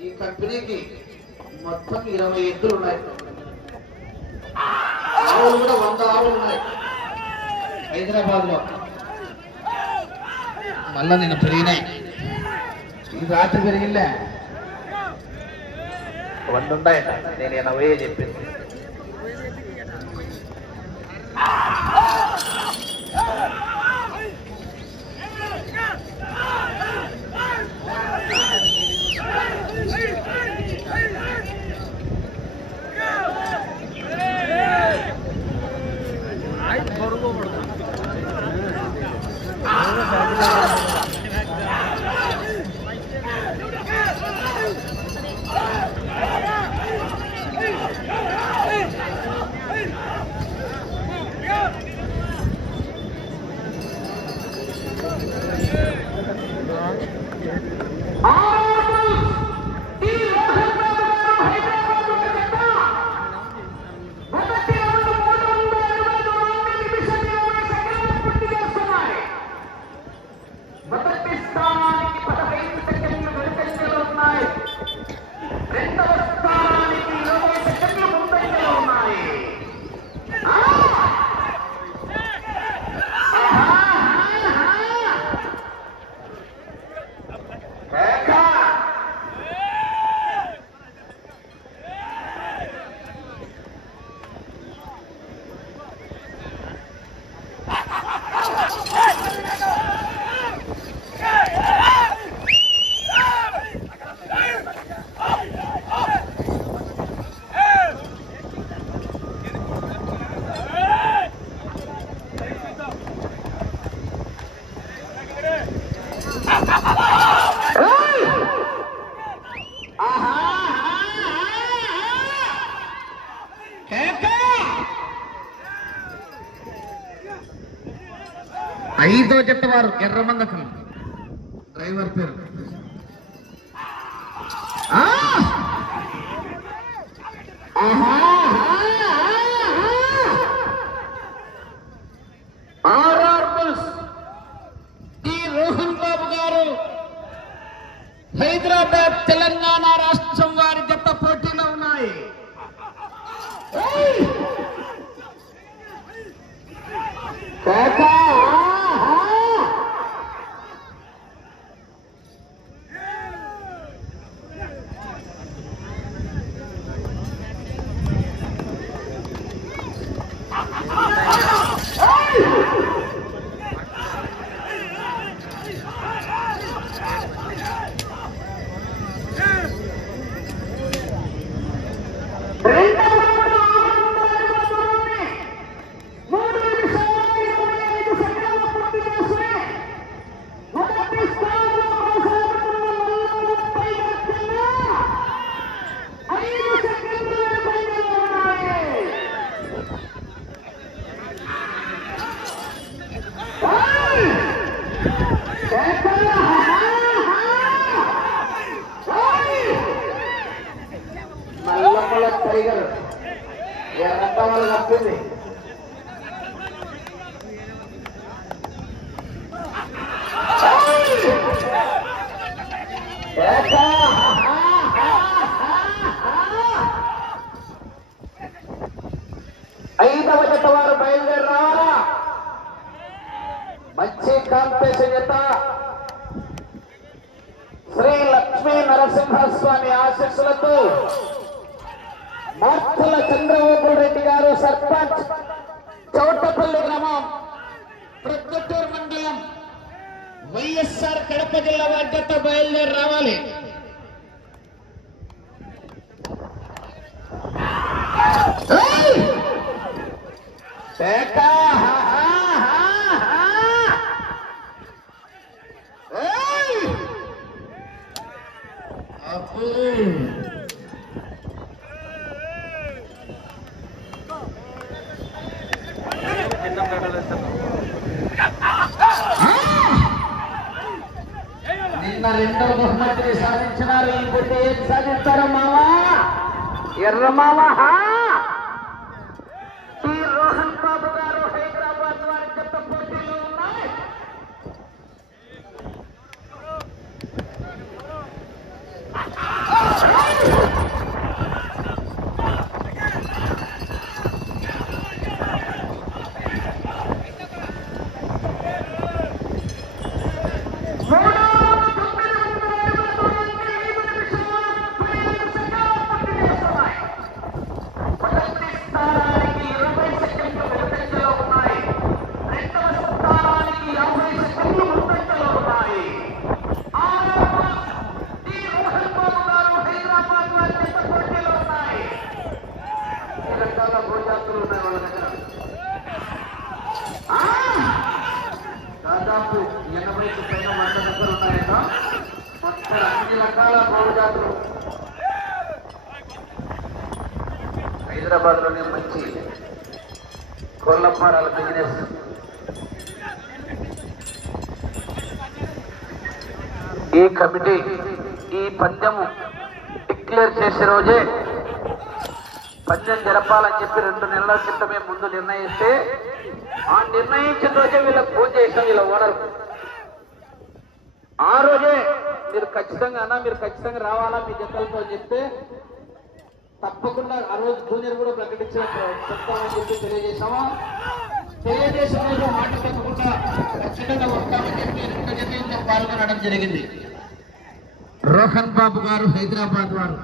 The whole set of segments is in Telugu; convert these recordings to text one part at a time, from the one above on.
ఈ కంపెనీకి మొత్తం 20 ఎద్దులు ఉన్నాయి. ఆవులు కూడా 100 ఆవులు ఉన్నాయి హైదరాబాద్ లో. మళ్ళా నిన్న పెరిగినాయి, ఈ రాత్రి పెరిగిందా 100 ఉన్నాయట. నేను 80 చెప్పింది. ఐదో జట్టు వారు ఎర్రమందకం డ్రైవర్ పేరు ఆర్ఆర్ బుల్స్ టి రోహన్ బాబు గారు హైదరాబాద్ తెలంగాణ రాష్ట్రం వారి జట్ట పోటీలో ఉన్నాయి. నల్లపల టైగర్ ఎర్రటవాళ్ళు కప్పింది. ఐదవ జత వారు బయలుదేరి రావాలా. మంచి కాంపిటీషన్ జత శ్రీ లక్ష్మీ నరసింహస్వామి ఆశీస్సులతో మార్తుల చంద్రబాబు రెడ్డి గారు సర్పంచ్, చౌటపల్లి గ్రామం, ప్రొద్దుటూరు మండలం, వైఎస్ఆర్ కడప జిల్లా బాధ్యత బయలుదేరి రావాలి. నిన్న రెండో బహుమతిని సాధించినారు. ఈ బుద్ధి ఏం సాధించారు మావా? ఎర్ర మావా టి రోహన్ బాబు గారు హైదరాబాద్ వారి జత పోటీలు ఉన్నాయి. దాదాపు 80కి పైన వంట దగ్గర ఉన్నాయట. మొత్తం అన్ని రకాల బహుజాతులు హైదరాబాద్ లోనే మంచి కోళ్ళపారాల బిజినెస్. ఈ కమిటీ ఈ పందెము డిక్లేర్ చేసే రోజే పందెం జరపాలని చెప్పి 2 నెలల క్రితమే ముందు నిర్ణయిస్తే ఆ నిర్ణయించిన రోజే వీళ్ళకి ఫోన్ చేసాం వీళ్ళ ఓనర్. ఆ రోజే మీరు ఖచ్చితంగా రావాలా మీ జతలతో చెప్తే తప్పకుండా ఆ రోజు జూనియర్ కూడా చెప్తామని చెప్పి తెలియజేసాము. తెలియజేసిన రోజు మాట తప్పకుండా ఖచ్చితంగా వస్తామని చెప్పి 2 జతలతో పాల్గొనడం జరిగింది. రోహన్ బాబు గారు హైదరాబాద్ వారు.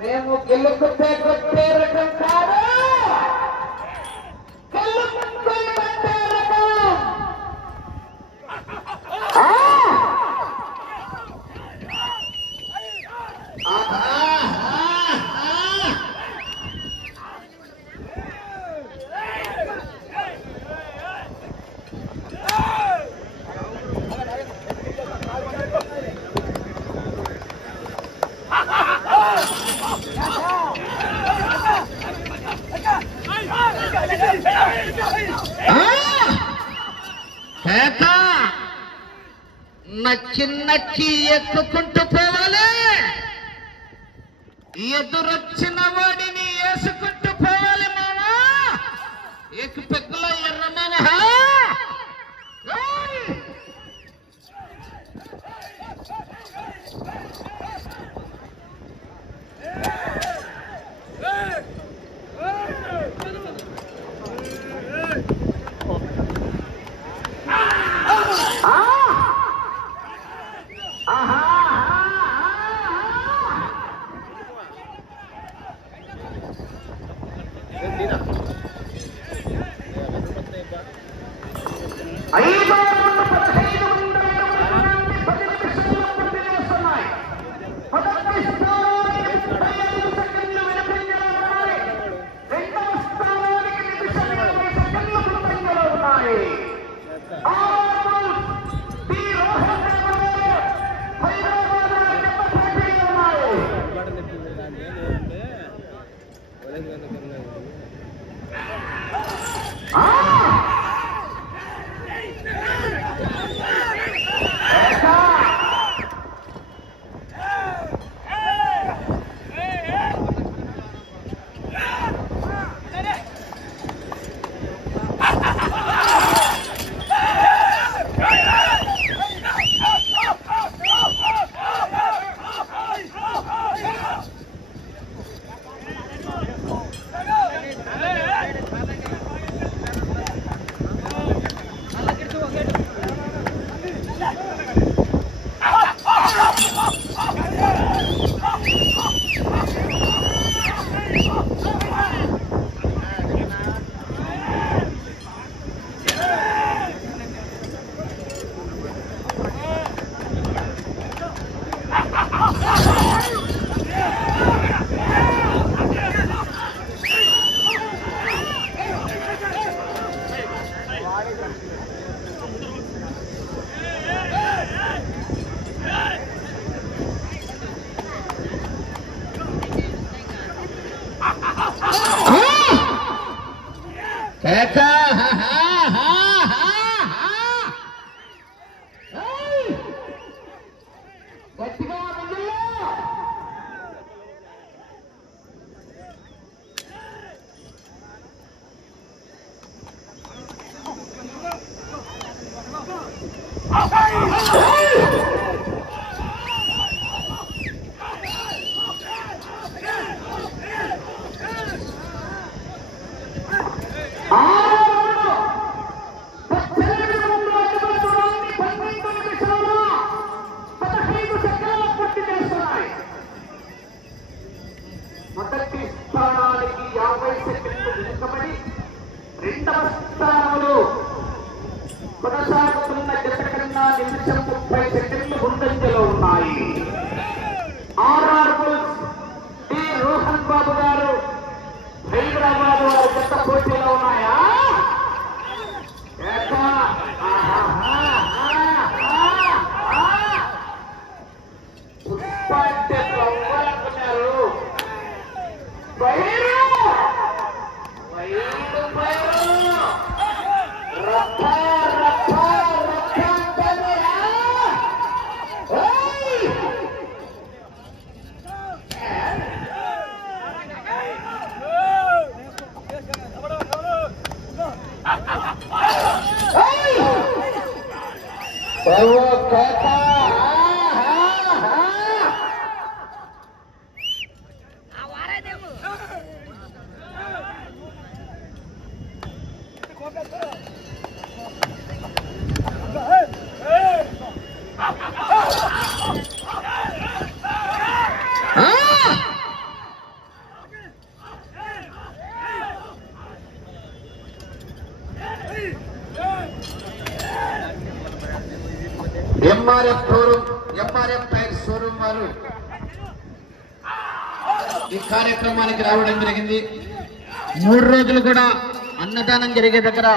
మేము గెలుపుతే కొట్టే రకం కాదు, గెలుపుతే కొట్టే రకం. నచ్చి నచ్చి ఎక్కుకుంటూ పోవాలి, ఎదురొచ్చిన వాడిని వేసుకుంటూ పోవాలి మావా. ఏకు పెక్కల ఎర్రమామ రెండవ స్థానంలో కొనసాగుతున్న జత కన్నా నిమిషం 30 సెకండ్లు ముందంజలో ఉన్నాయి. ఆర్ఆర్ బుల్స్ డి రోహన్ బాబు గారు హైదరాబాద్ వారి జత పోటీలో ఉన్నాయా? పుష్ప అంటే అనుకున్నారు. ఎంఆర్ఎఫ్ టైర్ షోరూమ్ వారు ఈ కార్యక్రమానికి రావడం జరిగింది. 3 రోజులు కూడా అన్నదానం జరిగే దగ్గర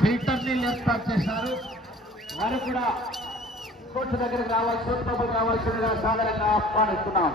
ఫిల్టర్ నీళ్ళు ఏర్పాటు చేశారు. వారు కూడా కోర్టు దగ్గరకు రావాల్సిందిగా సాధారణంగా ఆహ్వానిస్తున్నాం.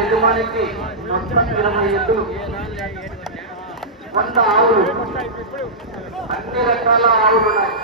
యజమానికి మొత్తం 20 ఎద్దులు, 100 ఆవులు, అన్ని రకాల ఆవులు ఉన్నాయి.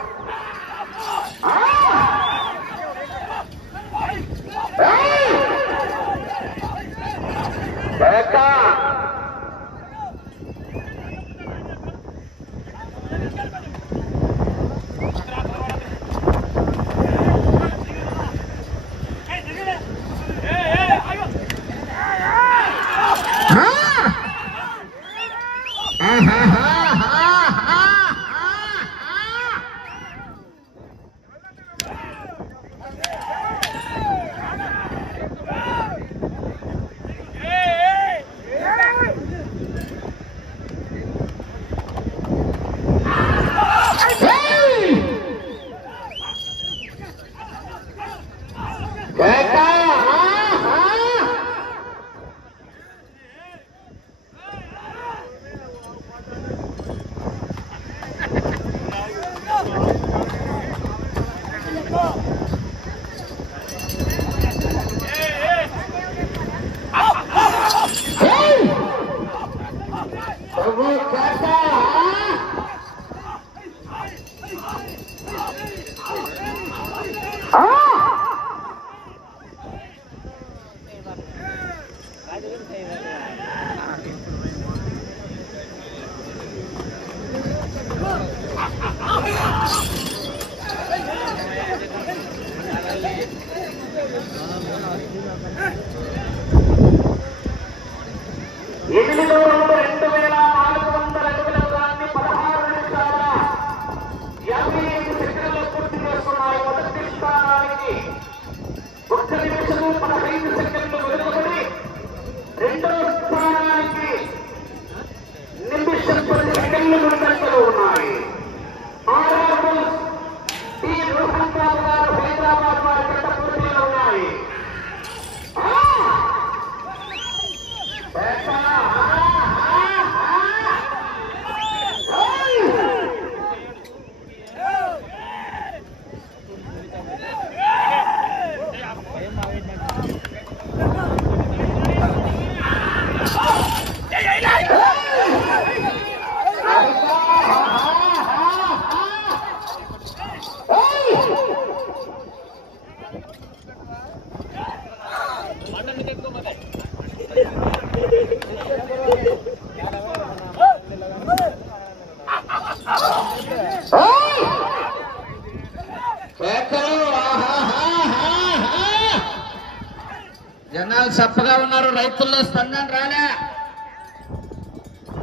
చప్పగా ఉన్నారు, రైతుల్లో స్పందన రాలే.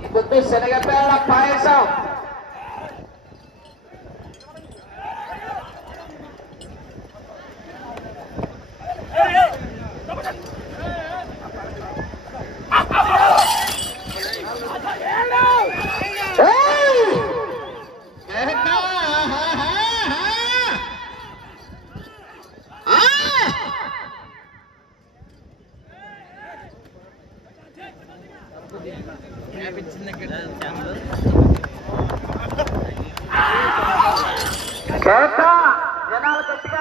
ఈ పొద్దు శనగపేళ్ళ పాయసం జనాలు గట్టిగా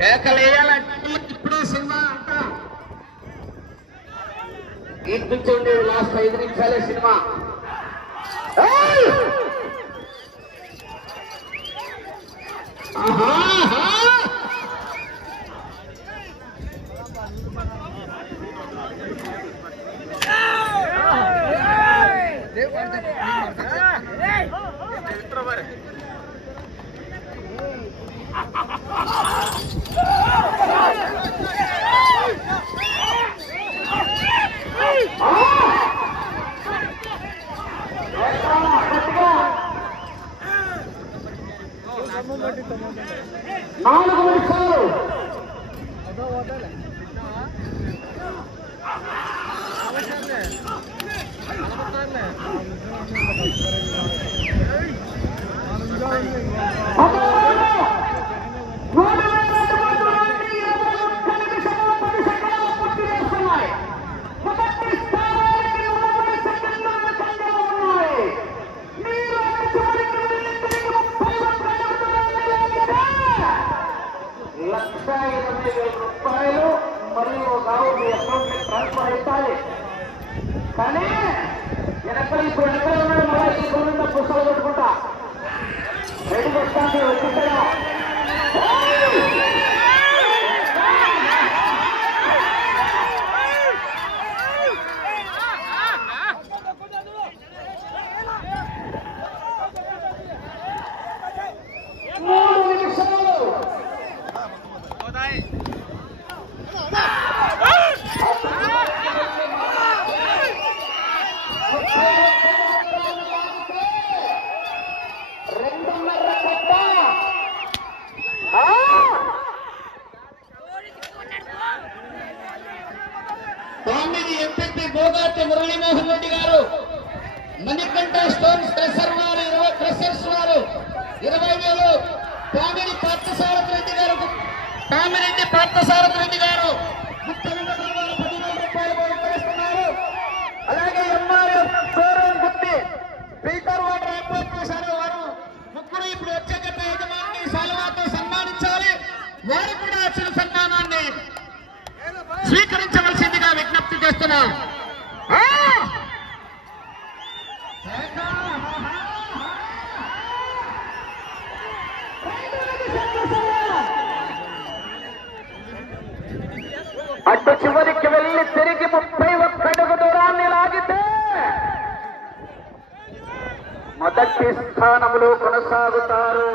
కేకలేయాలంటే ఇప్పుడే సినిమా అంట. ఇంటి నుంచి ఉండేది లాస్ట్ 5 నిమిషాలే సినిమా. నాలుగు నిమిషాలు ₹1,20,000 మరియు మీ అకౌంట్ ట్రాన్స్ఫర్ అవుతాయి. కానీ వెనకాల ఇప్పుడు వెనకాల ఉన్నాడు, మళ్ళీ ఈ గవర్నమెంట్ పుస్తకాలు కొట్టుకుంటా రెడీ వస్తాను వచ్చిందా. ఎంపీ బోగాటి మురళీమోహన్ రెడ్డి గారు, మణికంఠ స్టోన్స్ క్రషర్ వారు 20 క్రషర్స్ వారు 20,000, పామిరెడ్డి పార్థసారథి రెడ్డి గారు 10,000 రూపాయలు బహుకరిస్తున్నారు. అలాగే ఎంఆర్ఎఫ్ షోరూమ్ గుర్తి ఫిల్టర్ వాటర్ ఏర్పాటు చేశారు. వారు ముగ్గురు ఇప్పుడు వచ్చే యజమాని శాలువాతో సన్మానించాలి. వారు కూడా వచ్చిన సన్మానాన్ని స్వీకరించవలసిందిగా విజ్ఞప్తి చేస్తున్నాం. అటు చివరికి వెళ్ళి తిరిగి 31 అడుగు దూరాన్ని లాగితే మొదటి స్థానంలో కొనసాగుతారు.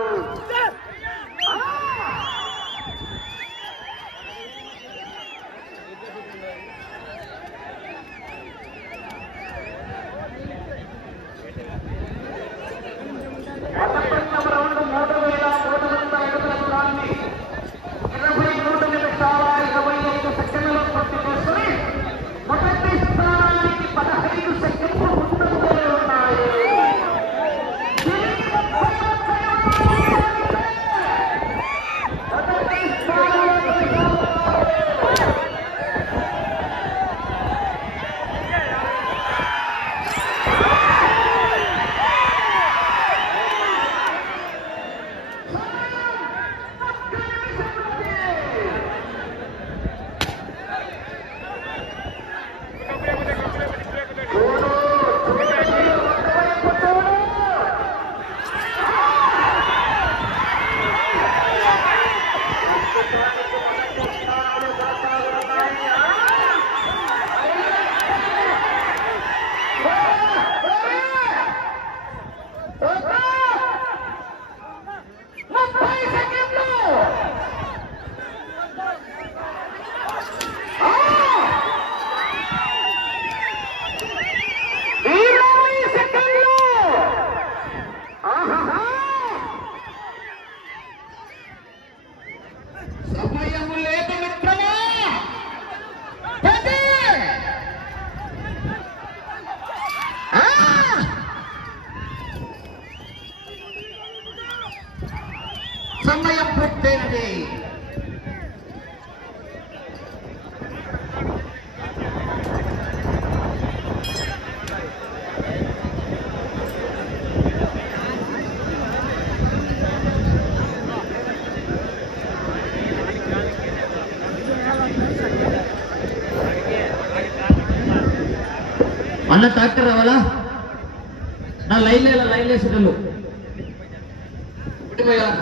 సమయం పూర్తయినది. అన్న ట్రాక్టర్ రావాలా? నా లైన్ వేసేటోళ్ళు కుడిపోయాలి.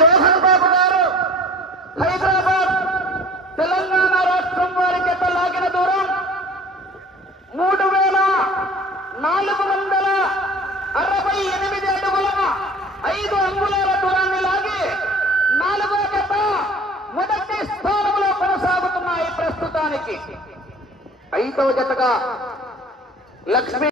రోహన్ బాబు గారు హైదరాబాద్ తెలంగాణ రాష్ట్రం వారి గత లాగిన దూరం 3468 అడుగుల 5 అంగుళాల దూరాన్ని లాగి 4వ జత మొదటి స్థానంలో కొనసాగుతున్నాయి. ప్రస్తుతానికి 5వ జతగా లక్ష్మీ